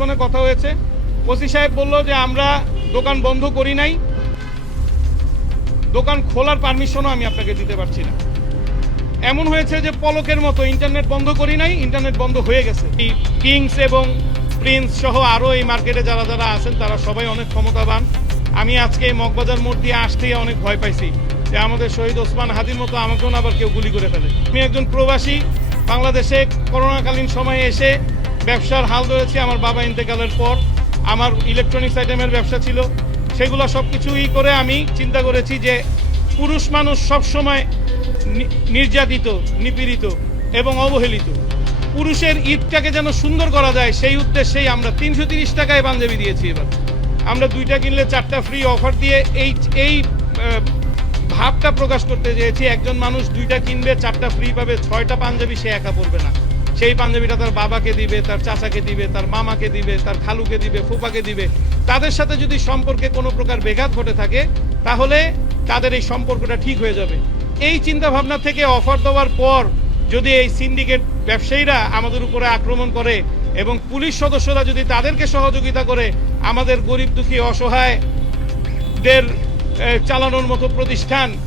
টেলিফোনে কথা হয়েছে। ওসি সাহেব বলল যে আমরা দোকান বন্ধ করি নাই, দোকান খোলার পারমিশনও আমি আপনাকে দিতে পারছি না। এমন হয়েছে যে পলকের মতো ইন্টারনেট বন্ধ করি নাই, ইন্টারনেট বন্ধ হয়ে গেছে। এই কিংস এবং প্রিন্স সহ আরও এই মার্কেটে যারা যারা আছেন তারা সবাই অনেক ক্ষমতাবান। আমি আজকে এই মগবাজার মোড় দিয়ে আসতেই অনেক ভয় পাইছি যে আমাদের শহীদ ওসমান হাদির মতো আমাকেও আবার কেউ গুলি করে ফেলে। আমি একজন প্রবাসী, বাংলাদেশে করোনাকালীন সময়ে এসে ব্যবসার হাল ধরেছি। আমার বাবা ইন্তেকালের পর আমার ইলেকট্রনিক্স আইটেমের ব্যবসা ছিল, সেগুলো সব কিছুই করে আমি চিন্তা করেছি যে পুরুষ মানুষ সবসময় নির্যাতিত, নিপীড়িত এবং অবহেলিত। পুরুষের ঈদটাকে যেন সুন্দর করা যায় সেই উদ্দেশ্যেই আমরা 330 টাকায় পাঞ্জাবি দিয়েছি। এবার আমরা 2টা কিনলে 4টা ফ্রি অফার দিয়ে এই ভাবটা প্রকাশ করতে চেয়েছি। একজন মানুষ 2টা কিনবে 4টা ফ্রি পাবে, 6টা পাঞ্জাবি সে একা পরবে না। সেই পাঞ্জাবিটা তার বাবাকে দিবে, তার চাচাকে দিবে, তার মামাকে দিবে, তার খালুকে দিবে, ফুপাকে দিবে। তাদের সাথে যদি সম্পর্কে কোনো প্রকার ব্যাঘাত ঘটে থাকে তাহলে তাদের এই সম্পর্কটা ঠিক হয়ে যাবে। এই চিন্তা ভাবনা থেকে অফার দেওয়ার পর যদি এই সিন্ডিকেট ব্যবসায়ীরা আমাদের উপরে আক্রমণ করে এবং পুলিশ সদস্যরা যদি তাদেরকে সহযোগিতা করে আমাদের গরিব দুঃখী অসহায়দের চালানোর মতো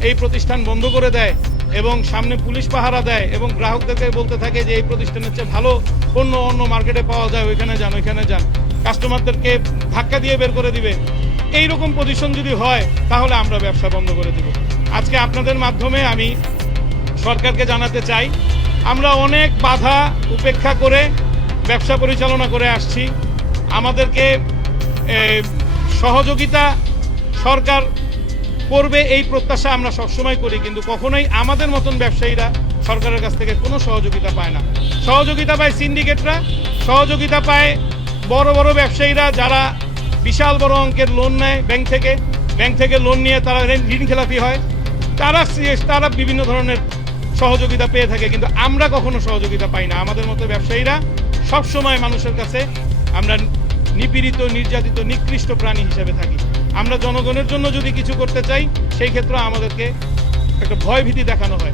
এই প্রতিষ্ঠান বন্ধ করে দেয় এবং সামনে পুলিশ পাহারা দেয় এবং গ্রাহকদেরকে বলতে থাকে যে এই প্রতিষ্ঠানের চেয়ে ভালো পণ্য অন্য মার্কেটে পাওয়া যায়, ওইখানে যান ওইখানে যান, কাস্টমারদেরকে ধাক্কা দিয়ে বের করে দিবে, এইরকম পজিশন যদি হয় তাহলে আমরা ব্যবসা বন্ধ করে দেব। আজকে আপনাদের মাধ্যমে আমি সরকারকে জানাতে চাই, আমরা অনেক বাধা উপেক্ষা করে ব্যবসা পরিচালনা করে আসছি। আমাদেরকে সহযোগিতা সরকার করবে এই প্রত্যাশা আমরা সবসময় করি, কিন্তু কখনোই আমাদের মতন ব্যবসায়ীরা সরকারের কাছ থেকে কোনো সহযোগিতা পায় না। সহযোগিতা পায় সিন্ডিকেটরা, সহযোগিতা পায় বড় বড় ব্যবসায়ীরা যারা বিশাল বড় অঙ্কের লোন নেয় ব্যাংক থেকে লোন নিয়ে তারা ঋণ খেলাপি হয়, তারা বিভিন্ন ধরনের সহযোগিতা পেয়ে থাকে, কিন্তু আমরা কখনো সহযোগিতা পাই না। আমাদের মতো ব্যবসায়ীরা সবসময় মানুষের কাছে আমরা নিপীড়িত, নির্যাতিত, নিকৃষ্ট প্রাণী হিসেবে থাকি। আমরা জনগণের জন্য যদি কিছু করতে চাই সেই ক্ষেত্রে আমাদেরকে একটা ভয় ভীতি দেখানো হয়।